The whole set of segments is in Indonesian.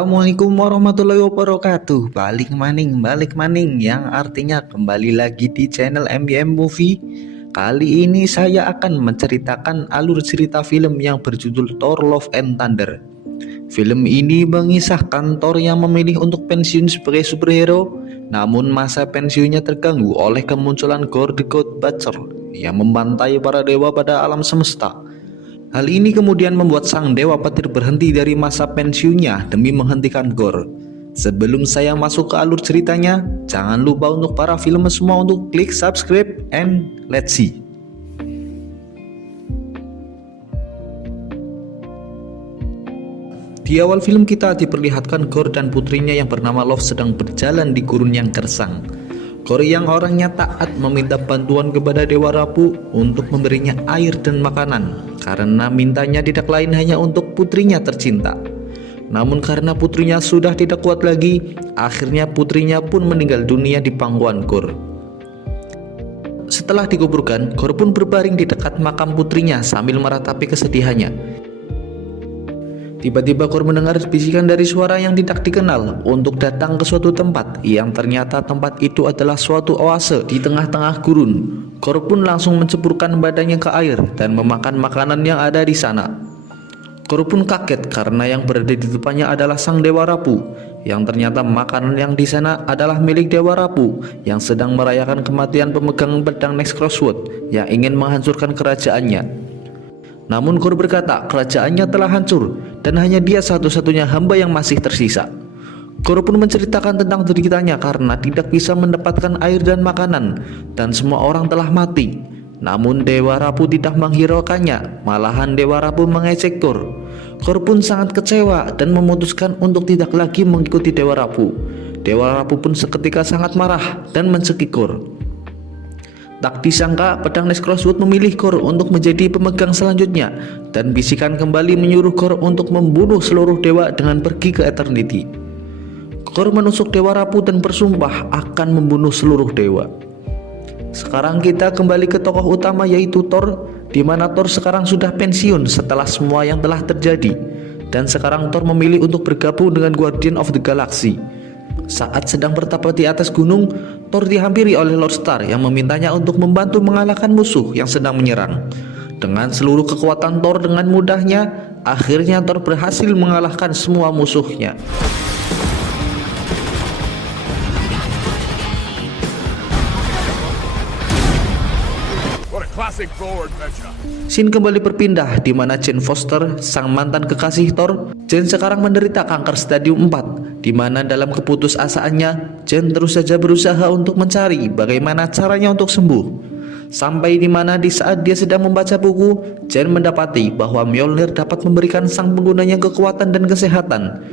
Assalamualaikum warahmatullahi wabarakatuh. Balik maning yang artinya kembali lagi di channel MBM Movie. Kali ini saya akan menceritakan alur cerita film yang berjudul Thor Love and Thunder. Film ini mengisahkan Thor yang memilih untuk pensiun sebagai superhero, namun masa pensiunnya terganggu oleh kemunculan Gorr the God Butcher yang membantai para dewa pada alam semesta. Hal ini kemudian membuat sang dewa petir berhenti dari masa pensiunnya demi menghentikan Gorr. Sebelum saya masuk ke alur ceritanya, jangan lupa untuk para film semua untuk klik subscribe and let's see. Di awal film kita diperlihatkan Gorr dan putrinya yang bernama Love sedang berjalan di gurun yang gersang. Gorr yang orangnya taat meminta bantuan kepada Dewa Rapu untuk memberinya air dan makanan, karena mintanya tidak lain hanya untuk putrinya tercinta. Namun karena putrinya sudah tidak kuat lagi, akhirnya putrinya pun meninggal dunia di pangkuan Gorr. Setelah dikuburkan, Gorr pun berbaring di dekat makam putrinya sambil meratapi kesedihannya. Tiba-tiba Gorr mendengar bisikan dari suara yang tidak dikenal untuk datang ke suatu tempat yang ternyata tempat itu adalah suatu oase di tengah-tengah gurun. Gorr pun langsung menceburkan badannya ke air dan memakan makanan yang ada di sana. Gorr pun kaget karena yang berada di depannya adalah sang Dewa Rapu, yang ternyata makanan yang di sana adalah milik Dewa Rapu yang sedang merayakan kematian pemegang pedang Next Crossword yang ingin menghancurkan kerajaannya. Namun Gorr berkata kerajaannya telah hancur dan hanya dia satu-satunya hamba yang masih tersisa. Gorr pun menceritakan tentang deritanya karena tidak bisa mendapatkan air dan makanan dan semua orang telah mati. Namun Dewa Rapu tidak menghiraukannya, malahan Dewa Rapu mengejek Gorr. Gorr pun sangat kecewa dan memutuskan untuk tidak lagi mengikuti Dewa Rapu. Dewa Rapu pun seketika sangat marah dan mencekik Gorr. Tak disangka pedang Next Crossword memilih Gorr untuk menjadi pemegang selanjutnya, dan bisikan kembali menyuruh Gorr untuk membunuh seluruh dewa dengan pergi ke Eternity. Gorr menusuk Dewa Rapu dan bersumpah akan membunuh seluruh dewa. Sekarang kita kembali ke tokoh utama yaitu Thor, di mana Thor sekarang sudah pensiun setelah semua yang telah terjadi, dan sekarang Thor memilih untuk bergabung dengan Guardian of the Galaxy. Saat sedang bertapa di atas gunung, Thor dihampiri oleh Lord Star yang memintanya untuk membantu mengalahkan musuh yang sedang menyerang. Dengan seluruh kekuatan Thor dengan mudahnya, akhirnya Thor berhasil mengalahkan semua musuhnya. Scene kembali berpindah di mana Jane Foster, sang mantan kekasih Thor. Jane sekarang menderita kanker stadium 4, di mana dalam keputusasaannya Jane terus saja berusaha untuk mencari bagaimana caranya untuk sembuh. Sampai di mana di saat dia sedang membaca buku, Jane mendapati bahwa Mjolnir dapat memberikan sang penggunanya kekuatan dan kesehatan.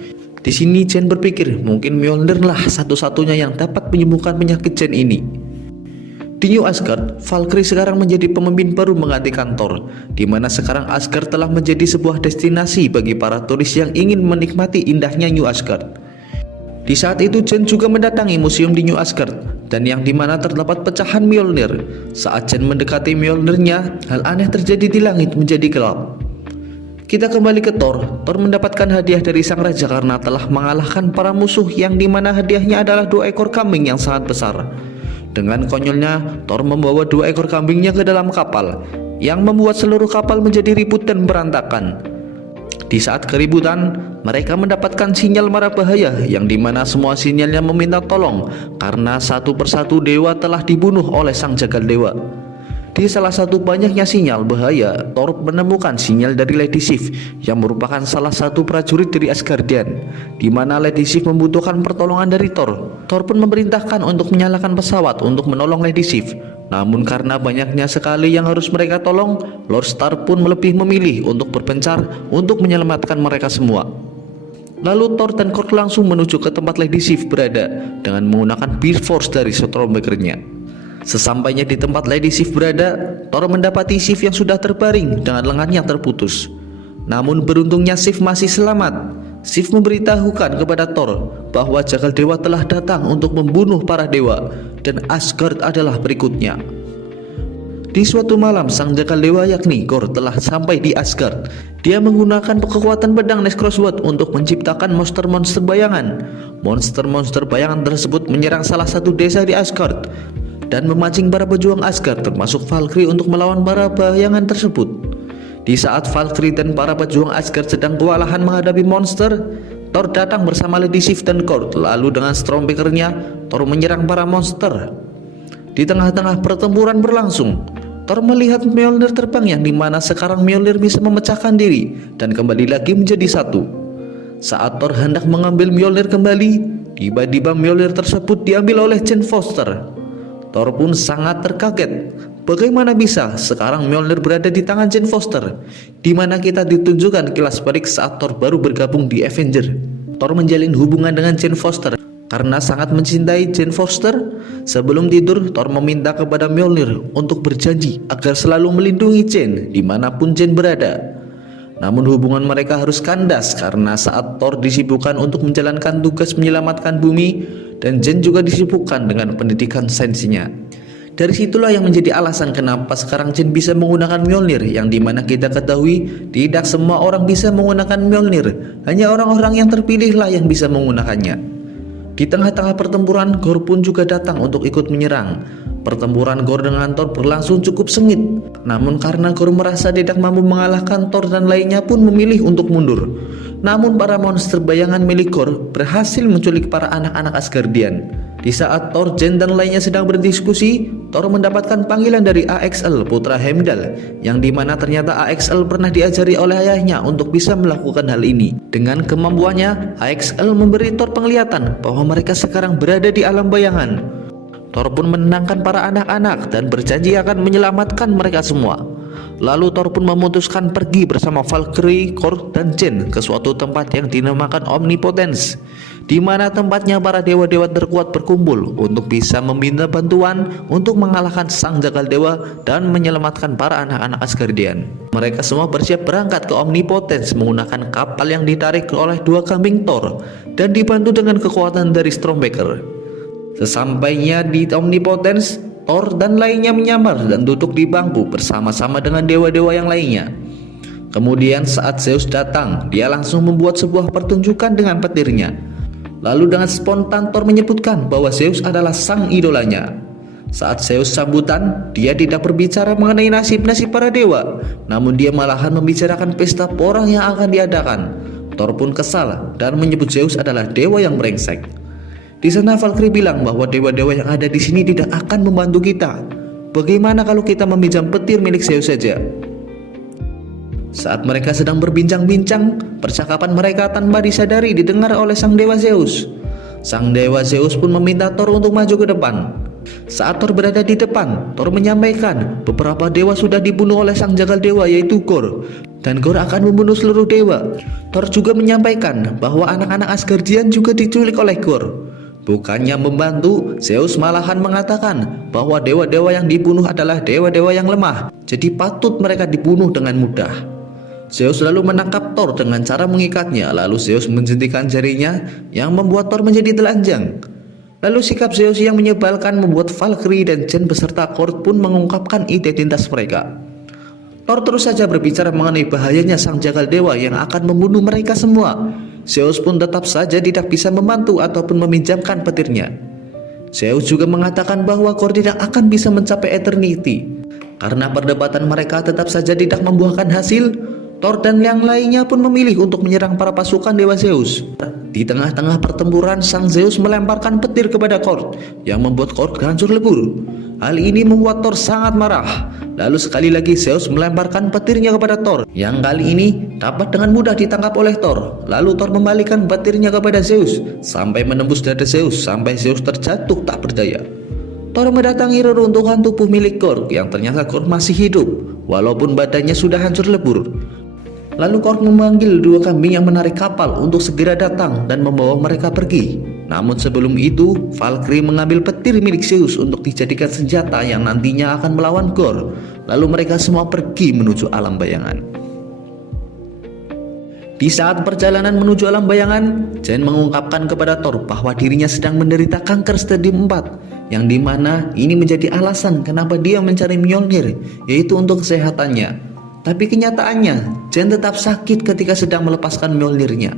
Di sini Jane berpikir mungkin Mjolnir lah satu-satunya yang dapat menyembuhkan penyakit Jane ini. Di New Asgard, Valkyrie sekarang menjadi pemimpin baru menggantikan Thor, di mana sekarang Asgard telah menjadi sebuah destinasi bagi para turis yang ingin menikmati indahnya New Asgard. Di saat itu Jane juga mendatangi museum di New Asgard, dan yang dimana terdapat pecahan Mjolnir. Saat Jane mendekati Mjolnirnya, hal aneh terjadi di langit menjadi gelap. Kita kembali ke Thor. Thor mendapatkan hadiah dari sang raja karena telah mengalahkan para musuh, yang dimana hadiahnya adalah 2 ekor kambing yang sangat besar. Dengan konyolnya, Thor membawa 2 ekor kambingnya ke dalam kapal, yang membuat seluruh kapal menjadi ribut dan berantakan. Di saat keributan, mereka mendapatkan sinyal mara bahaya, yang dimana semua sinyalnya meminta tolong karena satu persatu dewa telah dibunuh oleh sang jagal dewa. Di salah satu banyaknya sinyal bahaya, Thor menemukan sinyal dari Lady Sif yang merupakan salah satu prajurit dari Asgardian, di mana Lady Sif membutuhkan pertolongan dari Thor. Thor pun memerintahkan untuk menyalakan pesawat untuk menolong Lady Sif. Namun karena banyaknya sekali yang harus mereka tolong, Lord Star pun lebih memilih untuk berpencar untuk menyelamatkan mereka semua. Lalu Thor dan Korg langsung menuju ke tempat Lady Sif berada dengan menggunakan Beast Force dari Stormbreaker-nya. Sesampainya di tempat Lady Sif berada, Thor mendapati Sif yang sudah terbaring dengan lengannya terputus. Namun beruntungnya Sif masih selamat. Sif memberitahukan kepada Thor bahwa jagal dewa telah datang untuk membunuh para dewa, dan Asgard adalah berikutnya. Di suatu malam, sang jakal dewa yakni Gorr telah sampai di Asgard. Dia menggunakan kekuatan pedang Necrosword untuk menciptakan monster-monster bayangan. Monster-monster bayangan tersebut menyerang salah satu desa di Asgard dan memancing para pejuang Asgard termasuk Valkyrie untuk melawan para bayangan tersebut. Di saat Valkyrie dan para pejuang Asgard sedang kewalahan menghadapi monster, Thor datang bersama Lady Sif dan Gorr. Lalu dengan Stormbreaker-nya, Thor menyerang para monster. Di tengah-tengah pertempuran berlangsung, Thor melihat Mjolnir terbang yang dimana sekarang Mjolnir bisa memecahkan diri dan kembali lagi menjadi satu. Saat Thor hendak mengambil Mjolnir kembali, tiba-tiba Mjolnir tersebut diambil oleh Jane Foster. Thor pun sangat terkaget. Bagaimana bisa sekarang Mjolnir berada di tangan Jane Foster, di mana kita ditunjukkan kilas balik saat Thor baru bergabung di Avenger. Thor menjalin hubungan dengan Jane Foster karena sangat mencintai Jane Foster. Sebelum tidur, Thor meminta kepada Mjolnir untuk berjanji agar selalu melindungi Jane dimanapun Jane berada. Namun hubungan mereka harus kandas karena saat Thor disibukkan untuk menjalankan tugas menyelamatkan bumi, dan Jane juga disibukkan dengan pendidikan sainsinya. Dari situlah yang menjadi alasan kenapa sekarang Jane bisa menggunakan Mjolnir, yang dimana kita ketahui tidak semua orang bisa menggunakan Mjolnir, hanya orang-orang yang terpilihlah yang bisa menggunakannya. Di tengah-tengah pertempuran, Gorr pun juga datang untuk ikut menyerang. Pertempuran Gorr dengan Thor berlangsung cukup sengit. Namun karena Gorr merasa tidak mampu mengalahkan Thor dan lainnya pun memilih untuk mundur. Namun para monster bayangan milik Gorr berhasil menculik para anak-anak Asgardian. Di saat Thor, Jane dan lainnya sedang berdiskusi, Thor mendapatkan panggilan dari AXL, putra Heimdall, yang dimana ternyata AXL pernah diajari oleh ayahnya untuk bisa melakukan hal ini. Dengan kemampuannya, AXL memberi Thor penglihatan bahwa mereka sekarang berada di alam bayangan. Thor pun menenangkan para anak-anak dan berjanji akan menyelamatkan mereka semua. Lalu Thor pun memutuskan pergi bersama Valkyrie, Gorr, dan Jane ke suatu tempat yang dinamakan Omnipotence, di mana tempatnya para dewa-dewa terkuat berkumpul untuk bisa meminta bantuan untuk mengalahkan sang jakal dewa dan menyelamatkan para anak-anak Asgardian. Mereka semua bersiap berangkat ke Omnipotence menggunakan kapal yang ditarik oleh dua kambing Thor dan dibantu dengan kekuatan dari Stormbreaker. Sesampainya di Omnipotence, Thor dan lainnya menyamar dan duduk di bangku bersama-sama dengan dewa-dewa yang lainnya. Kemudian saat Zeus datang, dia langsung membuat sebuah pertunjukan dengan petirnya. Lalu dengan spontan Thor menyebutkan bahwa Zeus adalah sang idolanya. Saat Zeus sambutan, dia tidak berbicara mengenai nasib-nasib para dewa, namun dia malahan membicarakan pesta porang yang akan diadakan. Thor pun kesal dan menyebut Zeus adalah dewa yang brengsek. Di sana Valkyrie bilang bahwa dewa-dewa yang ada di sini tidak akan membantu kita. Bagaimana kalau kita meminjam petir milik Zeus saja? Saat mereka sedang berbincang-bincang, percakapan mereka tanpa disadari didengar oleh sang dewa Zeus. Sang dewa Zeus pun meminta Thor untuk maju ke depan. Saat Thor berada di depan, Thor menyampaikan beberapa dewa sudah dibunuh oleh sang jakal dewa yaitu Gorr, dan Gorr akan membunuh seluruh dewa. Thor juga menyampaikan bahwa anak-anak Asgardian juga diculik oleh Gorr. Bukannya membantu, Zeus malahan mengatakan bahwa dewa-dewa yang dibunuh adalah dewa-dewa yang lemah, jadi patut mereka dibunuh dengan mudah. Zeus lalu menangkap Thor dengan cara mengikatnya, lalu Zeus menjentikan jarinya yang membuat Thor menjadi telanjang. Lalu sikap Zeus yang menyebalkan membuat Valkyrie dan Jane beserta Gorr pun mengungkapkan identitas mereka. Thor terus saja berbicara mengenai bahayanya sang jakal dewa yang akan membunuh mereka semua. Zeus pun tetap saja tidak bisa membantu ataupun meminjamkan petirnya. Zeus juga mengatakan bahwa Gorr tidak akan bisa mencapai Eternity. Karena perdebatan mereka tetap saja tidak membuahkan hasil, Thor dan yang lainnya pun memilih untuk menyerang para pasukan dewa Zeus. Di tengah-tengah pertempuran, sang Zeus melemparkan petir kepada Gorr yang membuat Gorr hancur lebur. Hal ini membuat Thor sangat marah. Lalu sekali lagi Zeus melemparkan petirnya kepada Thor, yang kali ini dapat dengan mudah ditangkap oleh Thor. Lalu Thor membalikan petirnya kepada Zeus sampai menembus dada Zeus sampai Zeus terjatuh tak berdaya. Thor mendatangi reruntuhan tubuh milik Gorr yang ternyata Gorr masih hidup walaupun badannya sudah hancur lebur. Lalu Gorr memanggil dua kambing yang menarik kapal untuk segera datang dan membawa mereka pergi. Namun sebelum itu, Valkyrie mengambil petir milik Zeus untuk dijadikan senjata yang nantinya akan melawan Gorr. Lalu mereka semua pergi menuju alam bayangan. Di saat perjalanan menuju alam bayangan, Jane mengungkapkan kepada Thor bahwa dirinya sedang menderita kanker stadium 4, yang dimana ini menjadi alasan kenapa dia mencari Mjolnir, yaitu untuk kesehatannya. Tapi kenyataannya, Jen tetap sakit ketika sedang melepaskan Mjolnirnya.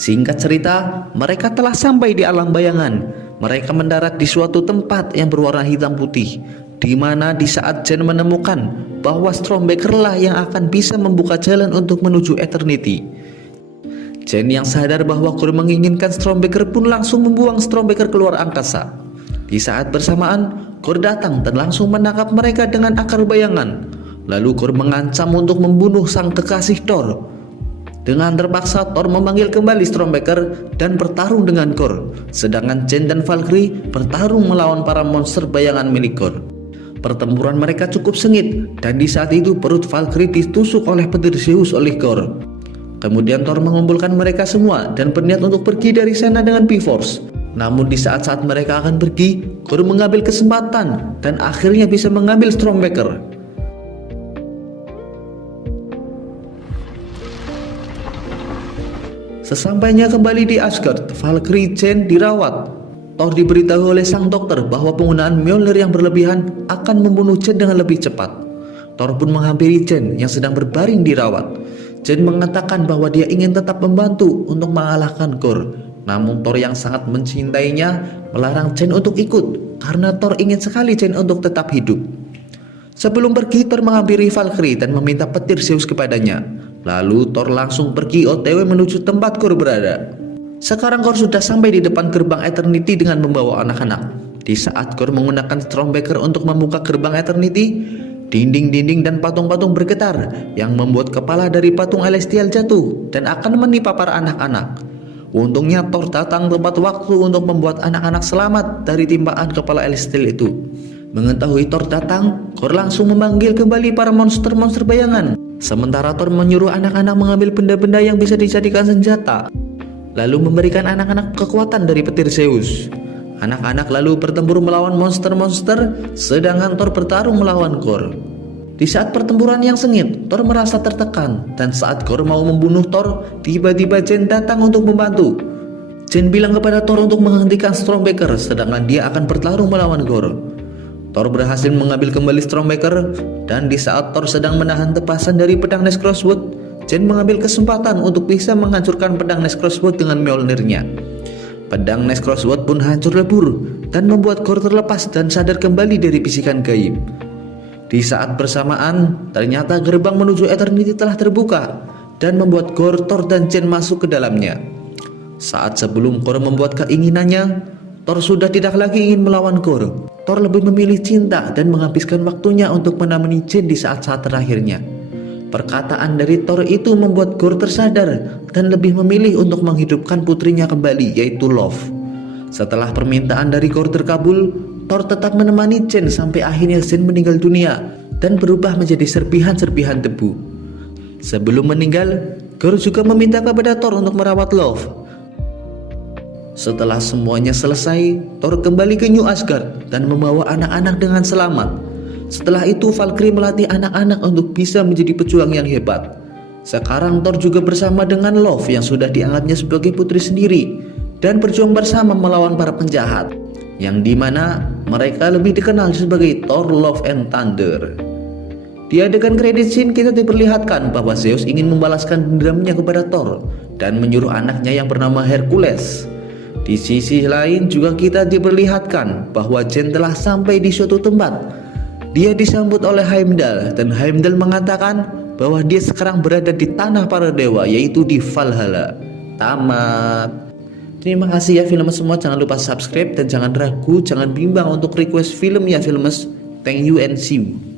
Singkat cerita, mereka telah sampai di alam bayangan. Mereka mendarat di suatu tempat yang berwarna hitam putih, di mana di saat Jen menemukan bahwa Stormbreaker lah yang akan bisa membuka jalan untuk menuju Eternity. Jen yang sadar bahwa Gorr menginginkan Stormbreaker pun langsung membuang Stormbreaker keluar angkasa. Di saat bersamaan, Gorr datang dan langsung menangkap mereka dengan akar bayangan. Lalu Gorr mengancam untuk membunuh sang kekasih Thor. Dengan terpaksa, Thor memanggil kembali Stormbreaker dan bertarung dengan Gorr. Sedangkan Jen dan Valkyrie bertarung melawan para monster bayangan milik Gorr. Pertempuran mereka cukup sengit, dan di saat itu perut Valkyrie ditusuk oleh petir Zeus oleh Gorr. Kemudian Thor mengumpulkan mereka semua dan berniat untuk pergi dari sana dengan Bifrost. Namun di saat-saat mereka akan pergi, Gorr mengambil kesempatan dan akhirnya bisa mengambil Stormbreaker. Sesampainya kembali di Asgard, Valkyrie Jen dirawat. Thor diberitahu oleh sang dokter bahwa penggunaan Mjolnir yang berlebihan akan membunuh Jen dengan lebih cepat. Thor pun menghampiri Jen yang sedang berbaring dirawat. Jen mengatakan bahwa dia ingin tetap membantu untuk mengalahkan Gorr. Namun Thor yang sangat mencintainya melarang Jen untuk ikut karena Thor ingin sekali Jen untuk tetap hidup. Sebelum pergi, Thor menghampiri Valkyrie dan meminta petir Zeus kepadanya. Lalu Thor langsung pergi OTW menuju tempat Gorr berada. Sekarang Gorr sudah sampai di depan gerbang Eternity dengan membawa anak-anak. Di saat Gorr menggunakan Stormbreaker untuk membuka gerbang Eternity, dinding-dinding dan patung-patung bergetar yang membuat kepala dari patung Celestial jatuh dan akan menimpa para anak-anak. Untungnya Thor datang tepat waktu untuk membuat anak-anak selamat dari timpaan kepala Celestial itu. Mengetahui Thor datang, Gorr langsung memanggil kembali para monster-monster bayangan. Sementara Thor menyuruh anak-anak mengambil benda-benda yang bisa dijadikan senjata, lalu memberikan anak-anak kekuatan dari petir Zeus. Anak-anak lalu bertempur melawan monster-monster, sedangkan Thor bertarung melawan Gorr. Di saat pertempuran yang sengit, Thor merasa tertekan, dan saat Gorr mau membunuh Thor, tiba-tiba Jen datang untuk membantu. Jen bilang kepada Thor untuk menghentikan Stormbreaker, sedangkan dia akan bertarung melawan Gorr. Thor berhasil mengambil kembali Stormbreaker, dan di saat Thor sedang menahan tepasan dari pedang Nest Crosswood, Jen mengambil kesempatan untuk bisa menghancurkan pedang Nest Crosswood dengan Mjolnirnya. Pedang Nest Crosswood pun hancur lebur dan membuat Gorr terlepas dan sadar kembali dari bisikan gaib. Di saat bersamaan, ternyata gerbang menuju Eternity telah terbuka dan membuat Gorr, Thor, dan Jen masuk ke dalamnya. Saat sebelum Gorr membuat keinginannya, Thor sudah tidak lagi ingin melawan Gorr. Thor lebih memilih cinta dan menghabiskan waktunya untuk menemani Jen di saat-saat terakhirnya. Perkataan dari Thor itu membuat Gorr tersadar dan lebih memilih untuk menghidupkan putrinya kembali, yaitu Love. Setelah permintaan dari Gorr terkabul, Thor tetap menemani Jen sampai akhirnya Jen meninggal dunia dan berubah menjadi serpihan-serpihan debu. Sebelum meninggal, Gorr juga meminta kepada Thor untuk merawat Love. Setelah semuanya selesai, Thor kembali ke New Asgard dan membawa anak-anak dengan selamat. Setelah itu Valkyrie melatih anak-anak untuk bisa menjadi pejuang yang hebat. Sekarang Thor juga bersama dengan Love yang sudah dianggapnya sebagai putri sendiri dan berjuang bersama melawan para penjahat, yang dimana mereka lebih dikenal sebagai Thor, Love, and Thunder. Di adegan credit scene kita diperlihatkan bahwa Zeus ingin membalaskan dendamnya kepada Thor dan menyuruh anaknya yang bernama Hercules. Di sisi lain juga kita diperlihatkan bahwa Jen telah sampai di suatu tempat. Dia disambut oleh Heimdall dan Heimdall mengatakan bahwa dia sekarang berada di tanah para dewa, yaitu di Valhalla. Tamat. Terima kasih ya filmers semua, jangan lupa subscribe dan jangan ragu, jangan bimbang untuk request film ya filmers. Thank you and see you.